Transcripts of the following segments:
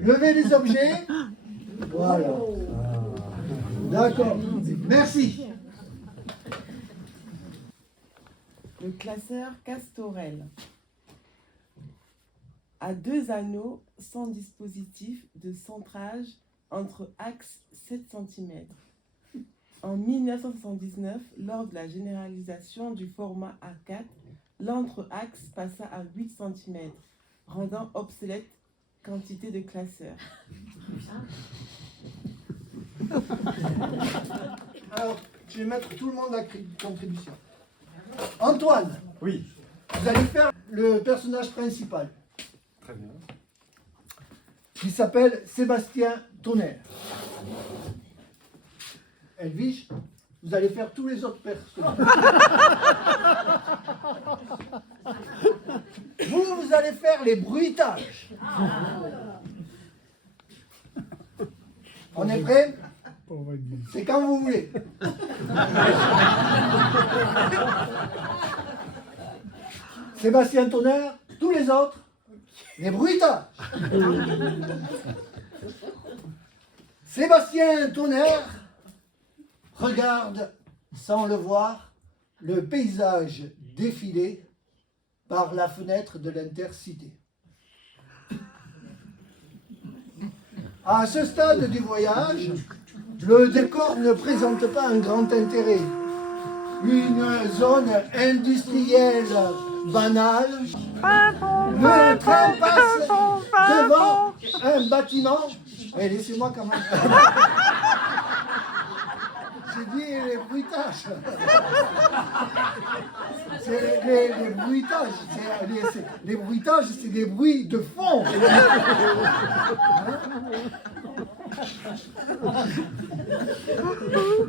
Levez les objets. Voilà. D'accord. Merci. Le classeur Castorel a 2 anneaux sans dispositif de centrage entre axes 7 cm. En 1979, lors de la généralisation du format A4, l'entre-axe passa à 8 cm, rendant obsolète quantité de classeurs. Alors, je vais mettre tout le monde à contribution. Antoine. Oui. Vous allez faire le personnage principal. Très bien. Qui s'appelle Sébastien Tonnerre. Elvige, vous allez faire tous les autres personnages. Vous allez faire les bruitages. On est prêt? C'est quand vous voulez. Sébastien Tonnerre, tous les autres, les bruitages. Sébastien Tonnerre regarde, sans le voir, le paysage défiler par la fenêtre de l'Intercité. À ce stade du voyage, le décor ne présente pas un grand intérêt. Une zone industrielle banale. Le train passe devant un bâtiment. Et laissez-moi quand même. J'ai dit les bruitages. C'est les bruitages. Les bruitages, c'est des bruits de fond.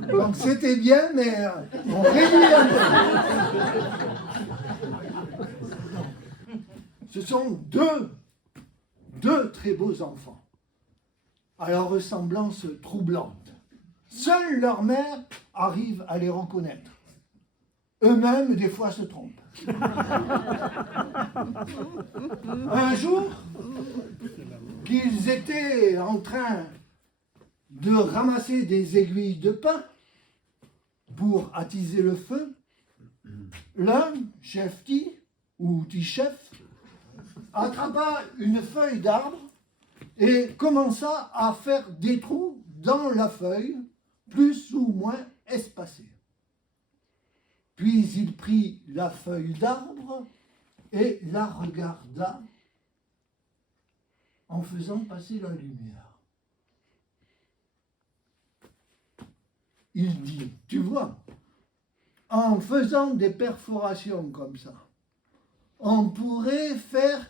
Donc c'était bien, mais on réduit un peu. Ce sont deux très beaux enfants, à leur ressemblance troublante. Seule leur mère arrive à les reconnaître. Eux-mêmes, des fois, se trompent. Un jour, qu'ils étaient en train de ramasser des aiguilles de pin pour attiser le feu, l'un, chef-ti, ou ti-chef, attrapa une feuille d'arbre et commença à faire des trous dans la feuille, plus ou moins espacés. Puis il prit la feuille d'arbre et la regarda en faisant passer la lumière. Il dit, tu vois, en faisant des perforations comme ça, on pourrait faire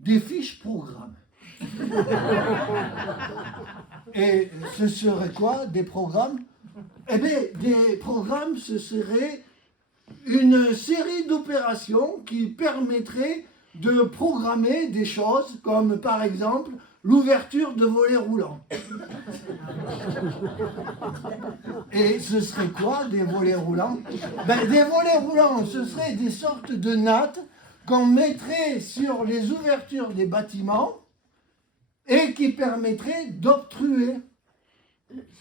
des fiches programmes. Et ce serait quoi, des programmes? Eh bien, des programmes, ce serait une série d'opérations qui permettraient de programmer des choses comme, par exemple, l'ouverture de volets roulants. Et ce serait quoi, des volets roulants? Ben, des volets roulants, ce seraient des sortes de nattes qu'on mettrait sur les ouvertures des bâtiments et qui permettraient d'obstruer.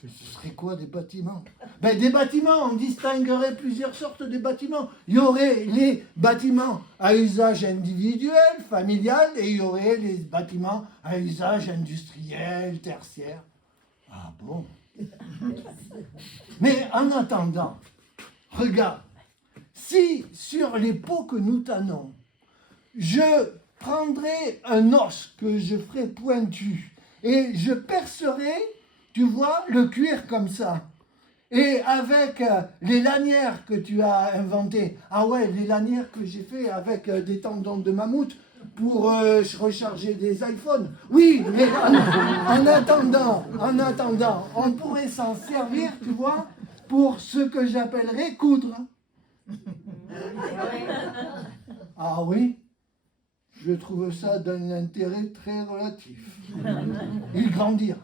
Ce serait quoi des bâtiments? Ben, des bâtiments, on distinguerait plusieurs sortes de bâtiments. Il y aurait les bâtiments à usage individuel, familial, et il y aurait les bâtiments à usage industriel, tertiaire. Ah bon? Mais en attendant, regarde, si sur les pots que nous tannons, je prendrai un os que je ferai pointu et je percerai, tu vois, le cuir comme ça. Et avec les lanières que tu as inventées, ah ouais, les lanières que j'ai fait avec des tendons de mammouth pour recharger des iPhones. Oui, mais en attendant, on pourrait s'en servir, tu vois, pour ce que j'appellerais coudre. Ah oui? Je trouve ça d'un intérêt très relatif. Ils grandirent.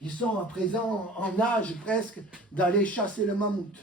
Ils sont à présent en âge presque d'aller chasser le mammouth.